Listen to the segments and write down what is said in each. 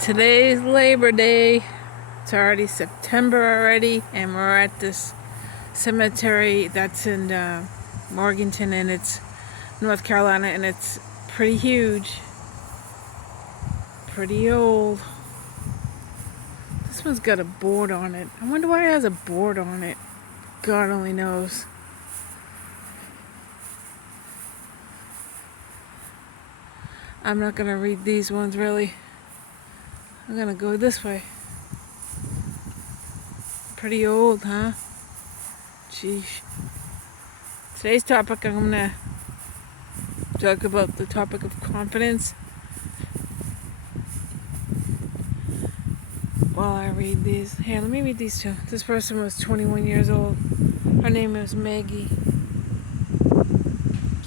Today's Labor Day. It's already September already, and we're at this cemetery that's in Morganton, and it's North Carolina, and it's pretty huge, pretty old. This one's got a board on it. I wonder why it has a board on it. God only knows. I'm not gonna read these ones really. I'm gonna go this way. Pretty old, huh? Sheesh. Today's topic, I'm gonna talk about the topic of confidence while I read these. Here, let me read these two. This person was 21 years old. Her name was Maggie.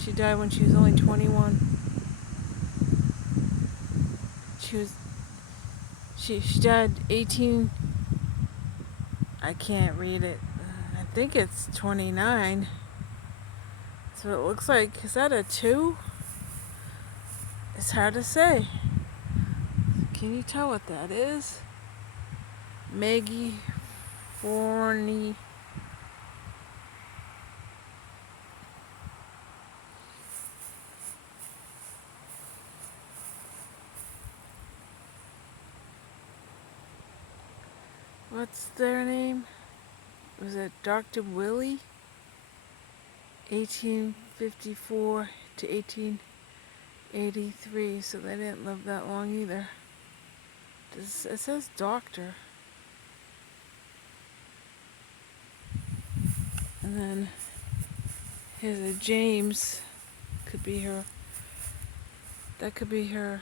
She died when she was only 21. She died 18. I can't read it. I think it's 29. So it looks like, is that a 2? It's hard to say. Can you tell what that is? Maggie Forney. What's their name? Was it Dr. Willie? 1854 to 1883, so they didn't live that long either. It says doctor. And then here's a James. Could be her. That could be her.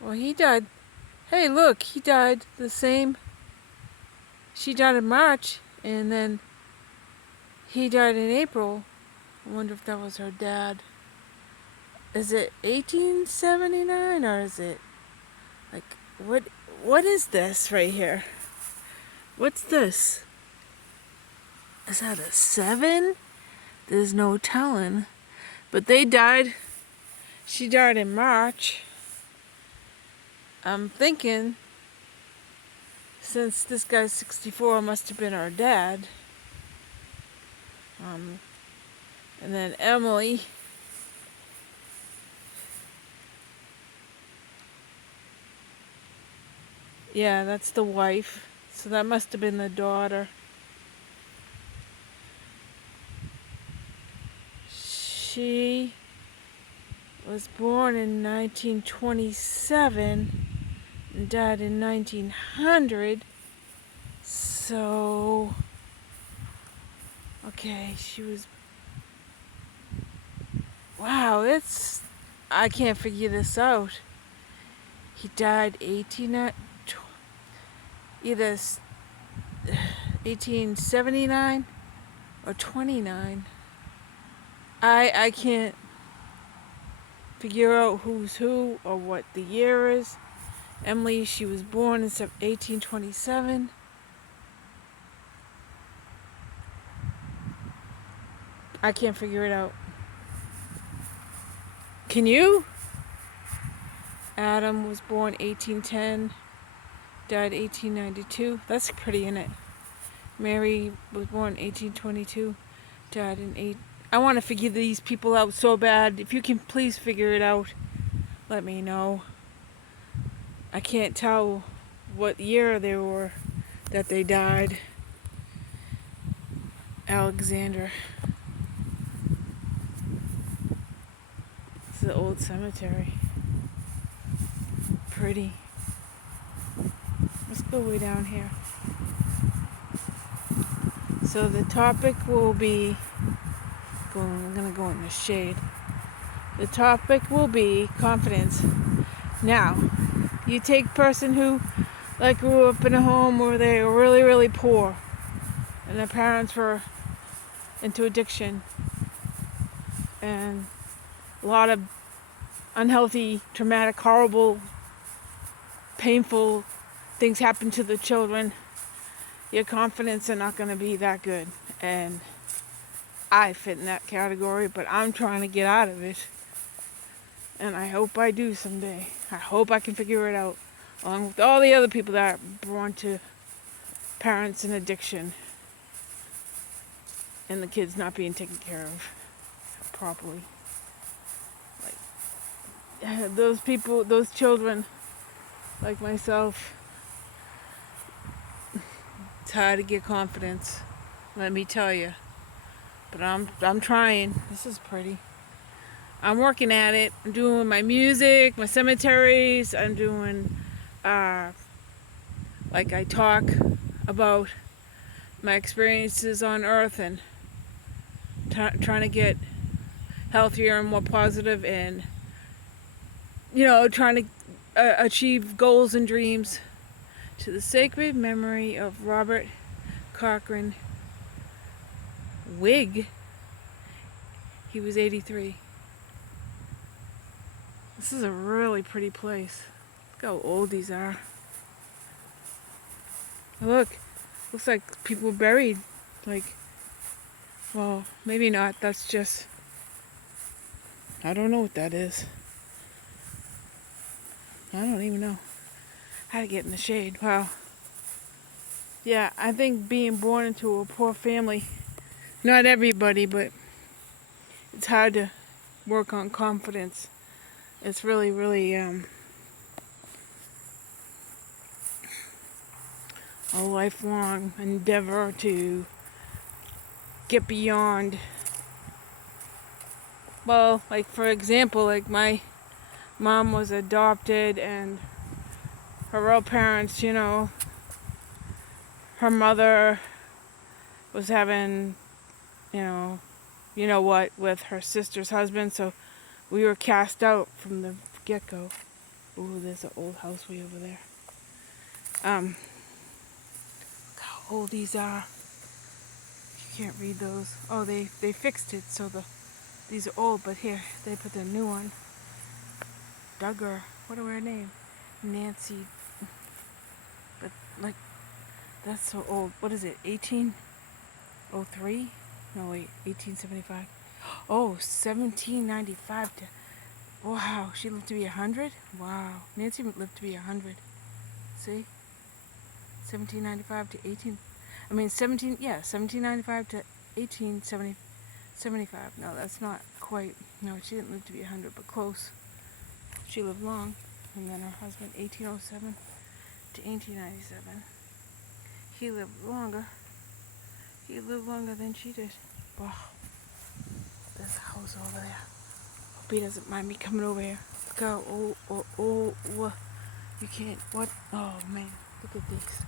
Well, he died. Hey, look, he died the same. She died in March, and then he died in April. I wonder if that was her dad. Is it 1879 or is it like what is this right here? What's this? Is that a 7? There's no telling. But they died. She died in March. I'm thinking, since this guy's 64, must have been our dad. And then Emily. Yeah, that's the wife. So that must have been the daughter. She was born in 1927 and died in 1900. So, okay, she was... Wow, I can't figure this out. He died either 1879 or 29. I can't figure out who's who or what the year is. Emily, she was born in 1827. I can't figure it out. Can you? Adam was born 1810, died 1892. That's pretty, isn't it? Mary was born 1822, died in 8. I want to figure these people out so bad. If you can please figure it out, let me know. I can't tell what year they were that they died. Alexander. It's the old cemetery. Pretty. Let's go way down here. So the topic will be I'm gonna go in the shade. The topic will be confidence. Now, you take a person who grew up in a home where they were really, really poor and their parents were into addiction and a lot of unhealthy, traumatic, horrible, painful things happen to the children. Your confidence is not going to be that good, and I fit in that category, but I'm trying to get out of it, and I hope I do someday. I hope I can figure it out. along with all the other people that are born to parents in addiction and the kids not being taken care of properly. Like those people, those children, like myself, it's hard to get confidence, let me tell you. But I'm trying. This is pretty. I'm working at it. I'm doing my music, my cemeteries. I'm doing, like I talk about my experiences on Earth and trying to get healthier and more positive, and trying to achieve goals and dreams to the sacred memory of Robert Cochran Wig. He was 83. This is a really pretty place. Look how old these are. Look, looks like people buried. Like, well, maybe not. That's just, I don't know what that is. I don't even know how to get in the shade. Wow. Yeah, I think being born into a poor family, not everybody, but it's hard to work on confidence. It's really, really a lifelong endeavor to get beyond. Well, like for example, like my mom was adopted, and her real parents, her mother was having, what, with her sister's husband, so we were cast out from the get-go. Ooh, there's an old house way over there. Look how old these are. You can't read those. Oh, they fixed it, so these are old, but here, they put the new one. Duggar, what are her name? Nancy. But, like, that's so old. What is it, 1803? No, wait, 1875. Oh, 1795 to... Wow, she lived to be 100? Wow, Nancy lived to be 100. See? 1795 to 1795 to 1875. No, that's not quite. No, she didn't live to be 100, but close. She lived long. And then her husband, 1807 to 1897. He lived longer. He lived longer than she did. Wow. There's a house over there. Hope he doesn't mind me coming over here. Look how old. You can't. What? Oh, man. Look at these.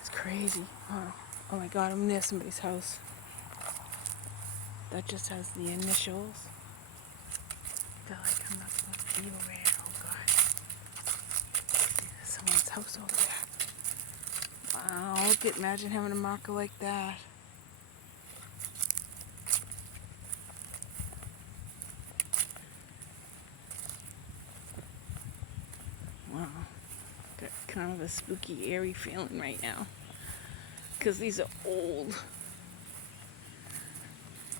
It's crazy. Wow. Oh my god, I'm near somebody's house. That just has the initials. They're like, I'm not supposed to be over here. Oh god. See, there's someone's house over there. Wow, imagine having a marker like that. Wow. Got kind of a spooky, airy feeling right now. Because these are old.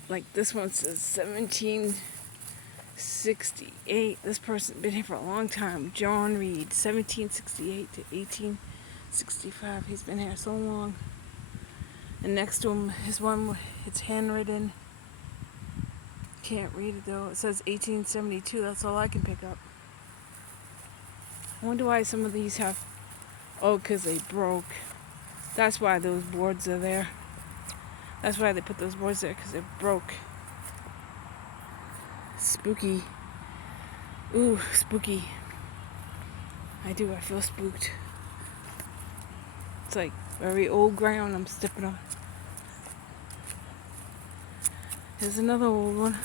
Like this one says 1768. This person's been here for a long time. John Reed, 1768 to 1865. He's been here so long. And next to him is one, it's handwritten. Can't read it though. It says 1872. That's all I can pick up. I wonder why some of these have... Oh, because they broke. That's why those boards are there. That's why they put those boards there, because they broke. Spooky. Ooh, spooky. I feel spooked. It's like very old ground I'm stepping on. Here's another old one.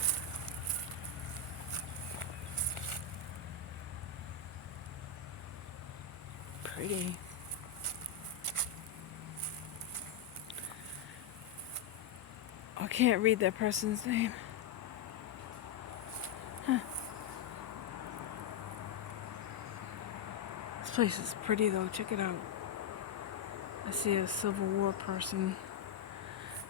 Pretty. I can't read that person's name. Huh. This place is pretty though, check it out. I see a Civil War person.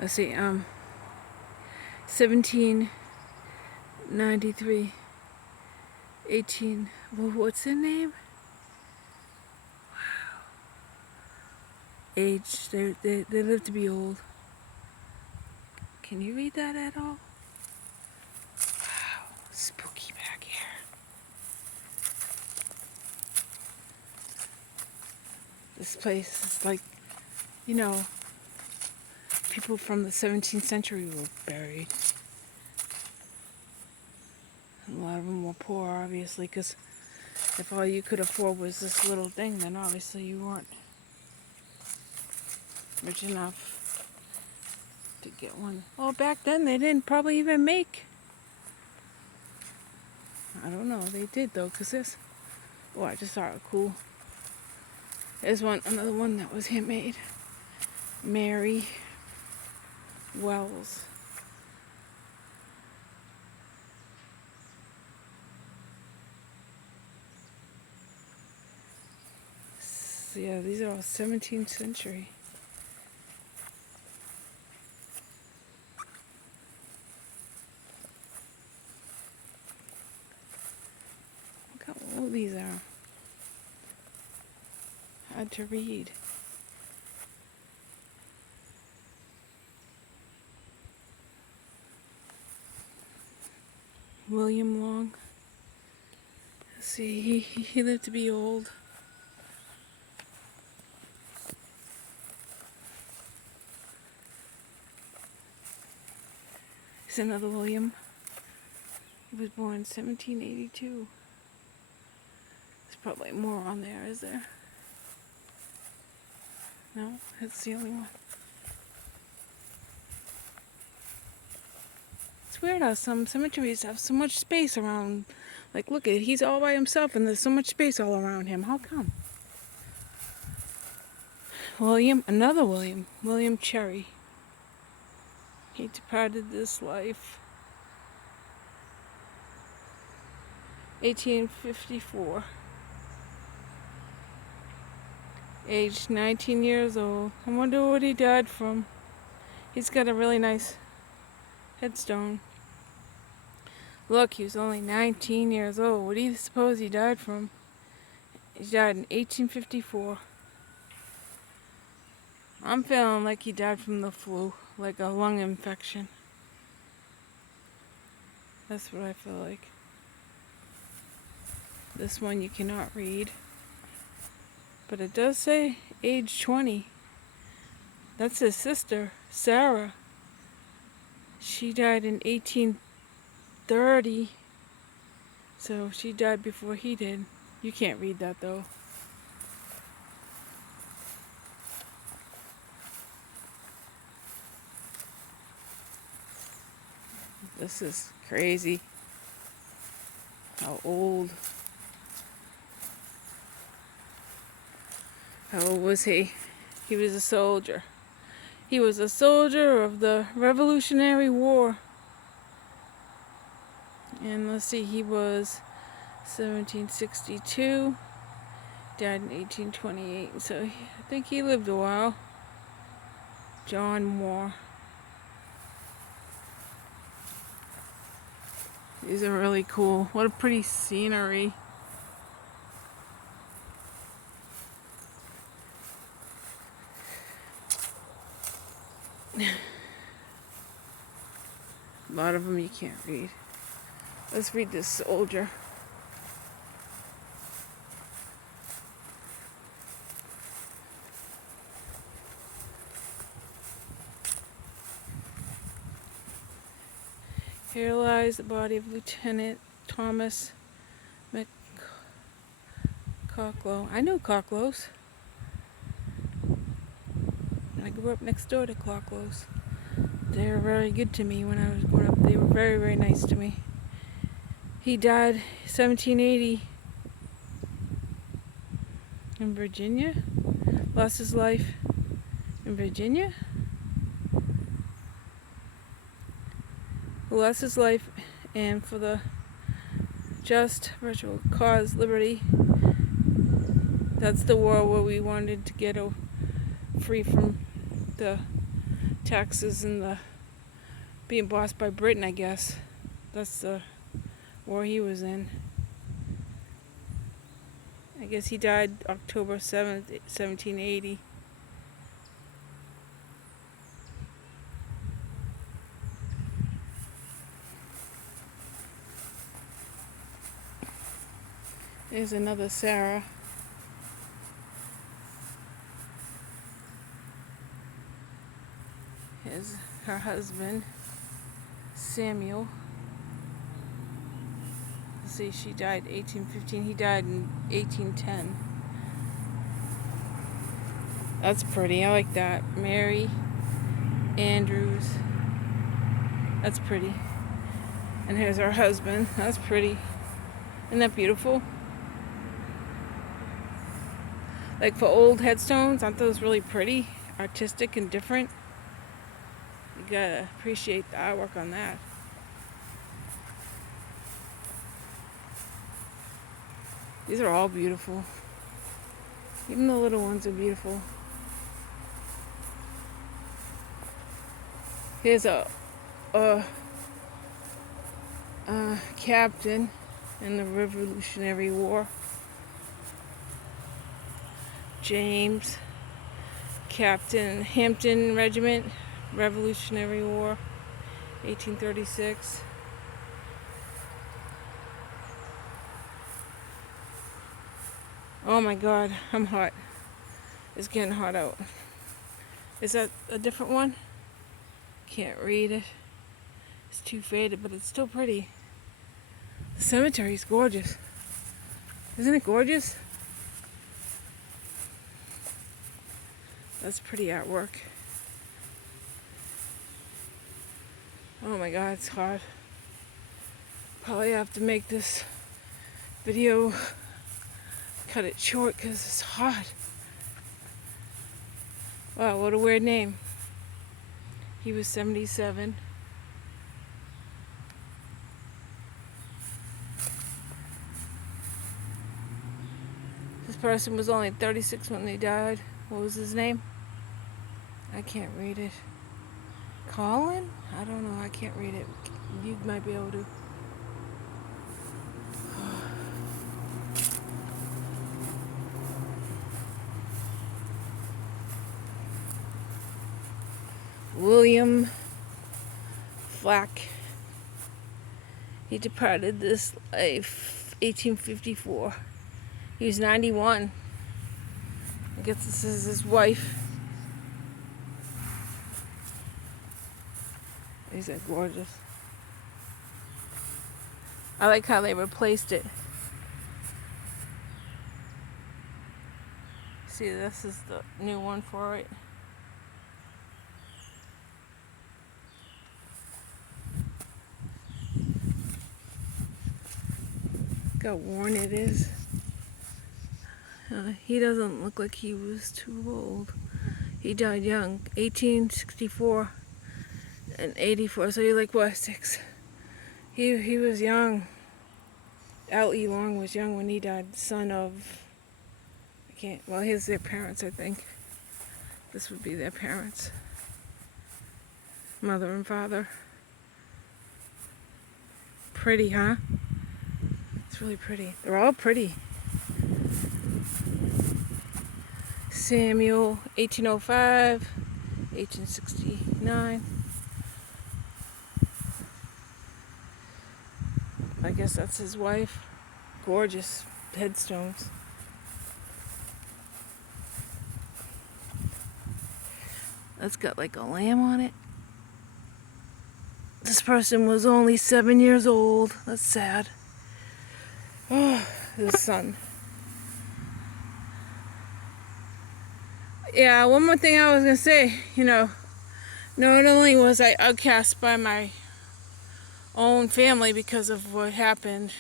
Let's see, 1793, 18, well, what's her name? Age, they live to be old. Can you read that at all? Wow, spooky back here. This place is like, you know, people from the 17th century were buried. A lot of them were poor, obviously, because if all you could afford was this little thing, then obviously you weren't rich enough to get one. Well, back then they didn't probably even make. I don't know, they did though, because this, oh, I just saw it cool. There's another one that was handmade. Mary Wells. So yeah, these are all 17th century. Look how old these are. Hard to read. William Long. Let's see, he lived to be old. Here's another William. He was born in 1782. There's probably more on there, is there? No, that's the only one. It's weird how some cemeteries have so much space around. Like, look at it, he's all by himself and there's so much space all around him. How come? Another William Cherry. He departed this life 1854. Aged 19 years old. I wonder what he died from. He's got a really nice headstone. Look, he was only 19 years old. What do you suppose he died from? He died in 1854. I'm feeling like he died from the flu, like a lung infection. That's what I feel like. This one you cannot read. But it does say age 20. That's his sister, Sarah. She died in 1830. So she died before he did. You can't read that though. This is crazy. How old? How old was he? He was a soldier. He was a soldier of the Revolutionary War. And let's see, he was 1762. Died in 1828. So I think he lived a while. John Moore. These are really cool. What a pretty scenery. A lot of them you can't read. Let's read this soldier. Here lies the body of Lieutenant Thomas McCocklow. I know Cocklows. I grew up next door to Cocklows. They were very good to me when I was growing up. They were very, very nice to me. He died 1780 in Virginia. Lost his life in Virginia. Who lost his life and for the just virtual cause liberty. That's the war where we wanted to get free from the taxes and the being bossed by Britain, I guess. That's the war he was in. I guess he died October 7th, 1780. There's another Sarah. Here's her husband, Samuel. Let's see, she died 1815. He died in 1810. That's pretty. I like that. Mary Andrews. That's pretty. And here's our husband. That's pretty. Isn't that beautiful? Like for old headstones, aren't those really pretty? Artistic and different? You gotta appreciate the artwork on that. These are all beautiful. Even the little ones are beautiful. Here's a captain in the Revolutionary War. James, Captain Hampton Regiment, Revolutionary War, 1836. Oh my God, I'm hot. It's getting hot out. Is that a different one? Can't read it. It's too faded, but it's still pretty. The cemetery is gorgeous. Isn't it gorgeous? That's pretty artwork. Oh my God, it's hot. Probably have to make this video, cut it short because it's hot. Wow, what a weird name. He was 77. This person was only 36 when they died. What was his name? I can't read it. Colin? I don't know. I can't read it. You might be able to. William Flack. He departed this life 1854. He was 91. I guess this is his wife. These are gorgeous. I like how they replaced it. See, this is the new one for it. Look how worn it is. He doesn't look like he was too old. He died young, 1864 and 84. So you're like, what, 6? He was young. L.E. Long was young when he died. Son of, well, here's their parents, I think. This would be their parents. Mother and father. Pretty, huh? It's really pretty. They're all pretty. Samuel, 1805, 1869. I guess that's his wife. Gorgeous headstones. That's got like a lamb on it. This person was only 7 years old. That's sad. Oh, his son. Yeah, one more thing I was going to say, not only was I outcast by my own family because of what happened,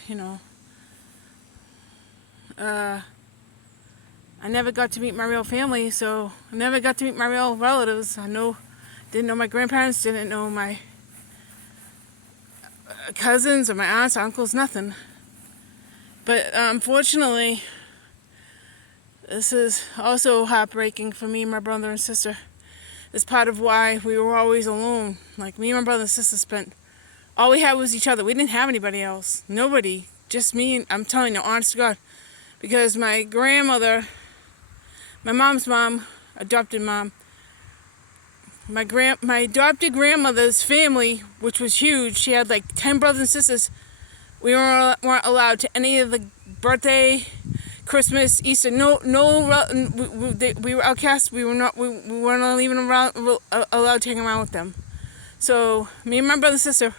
I never got to meet my real family, so I never got to meet my real relatives. Didn't know my grandparents, didn't know my cousins or my aunts, uncles, nothing. But unfortunately, this is also heartbreaking for me and my brother and sister. It's part of why we were always alone. Like, me and my brother and sister all we had was each other. We didn't have anybody else. Nobody. Just me. And I'm telling you, honest to God. Because my grandmother, my mom's mom, adopted mom, my adopted grandmother's family, which was huge, she had like 10 brothers and sisters. We weren't allowed to any of the birthday, Christmas, Easter. We were outcasts. We weren't even allowed to hang around with them. So me and my brother and sister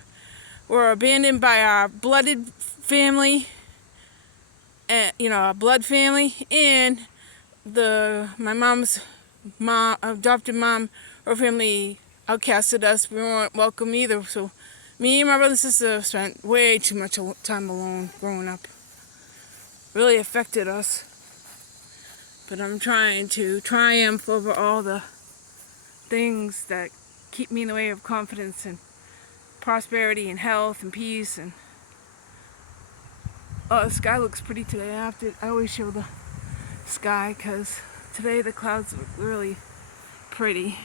were abandoned by our blooded family, and our blood family, and my mom's adopted mom, her family outcasted us. We weren't welcome either. So me and my brother and sister spent way too much time alone growing up. Really affected us. But I'm trying to triumph over all the things that keep me in the way of confidence and prosperity and health and peace. And the sky looks pretty today. I always show the sky because today the clouds look really pretty.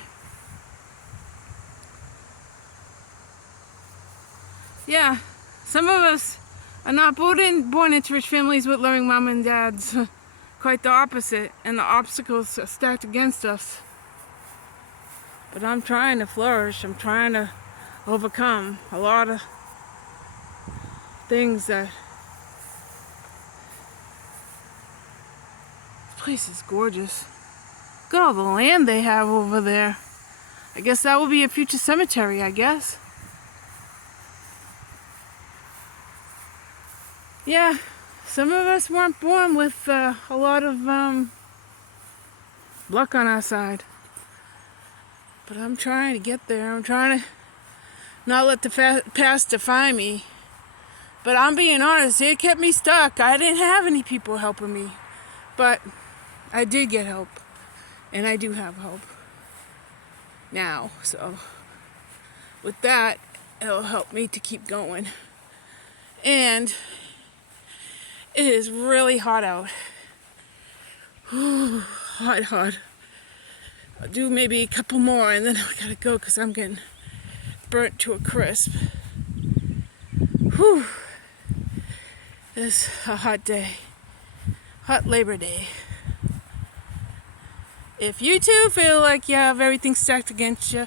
Yeah, some of us are not born into rich families with loving mom and dads. Quite the opposite, and the obstacles are stacked against us. But I'm trying to flourish. I'm trying to overcome a lot of things that... This place is gorgeous. Look at all the land they have over there. I guess that will be a future cemetery, I guess. Yeah, some of us weren't born with a lot of luck on our side. But I'm trying to get there. I'm trying to not let the past define me. But I'm being honest, it kept me stuck. I didn't have any people helping me. But I did get help. And I do have help now. So with that, it'll help me to keep going. And it is really hot out. Whew, hot. I'll do maybe a couple more and then I gotta go because I'm getting burnt to a crisp. Whew. It's a hot day. Hot Labor Day. If you too feel like you have everything stacked against you,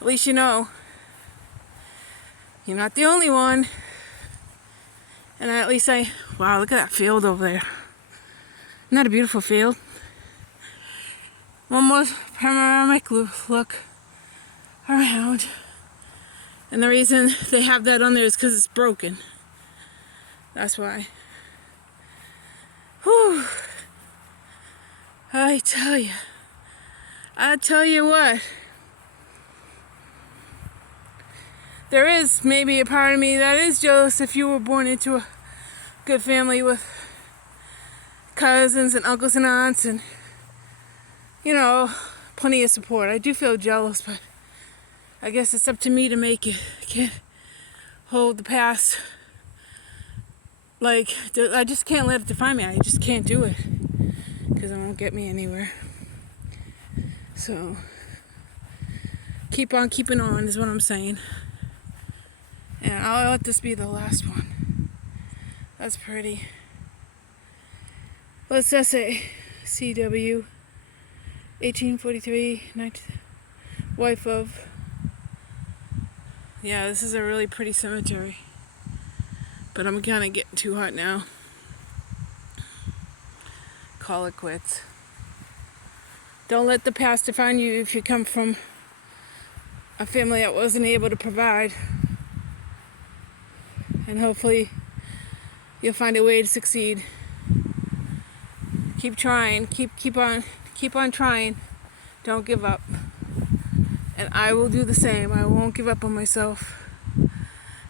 at least you know you're not the only one. And at least wow, look at that field over there. Isn't that a beautiful field? One more panoramic look around. And the reason they have that on there is because it's broken. That's why. Whew. I tell you what. There is maybe a part of me that is jealous if you were born into a good family with cousins and uncles and aunts and, plenty of support. I do feel jealous, but I guess it's up to me to make it. I can't hold the past. I just can't let it define me. I just can't do it because it won't get me anywhere. So, keep on keeping on is what I'm saying. And I'll let this be the last one. That's pretty. What's that say? CW 1843, wife of. Yeah, this is a really pretty cemetery. But I'm kind of getting too hot now. Call it quits. Don't let the past define you if you come from a family that wasn't able to provide. And hopefully you'll find a way to succeed. Keep trying. Keep on trying. Don't give up. And I will do the same. I won't give up on myself.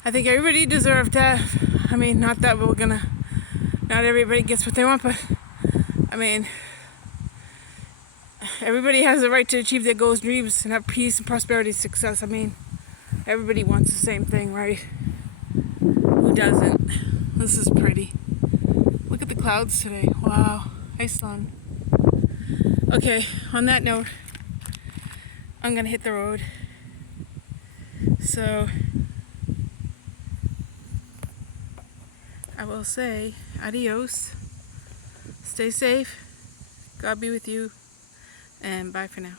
I think everybody deserves that. I mean, not that not everybody gets what they want, but everybody has the right to achieve their goals, dreams, and have peace and prosperity, success. Everybody wants the same thing, right? Who doesn't? This is pretty. Look at the clouds today. Wow. Hi, sun. Okay, on that note, I'm gonna hit the road. So, I will say adios. Stay safe. God be with you. And bye for now.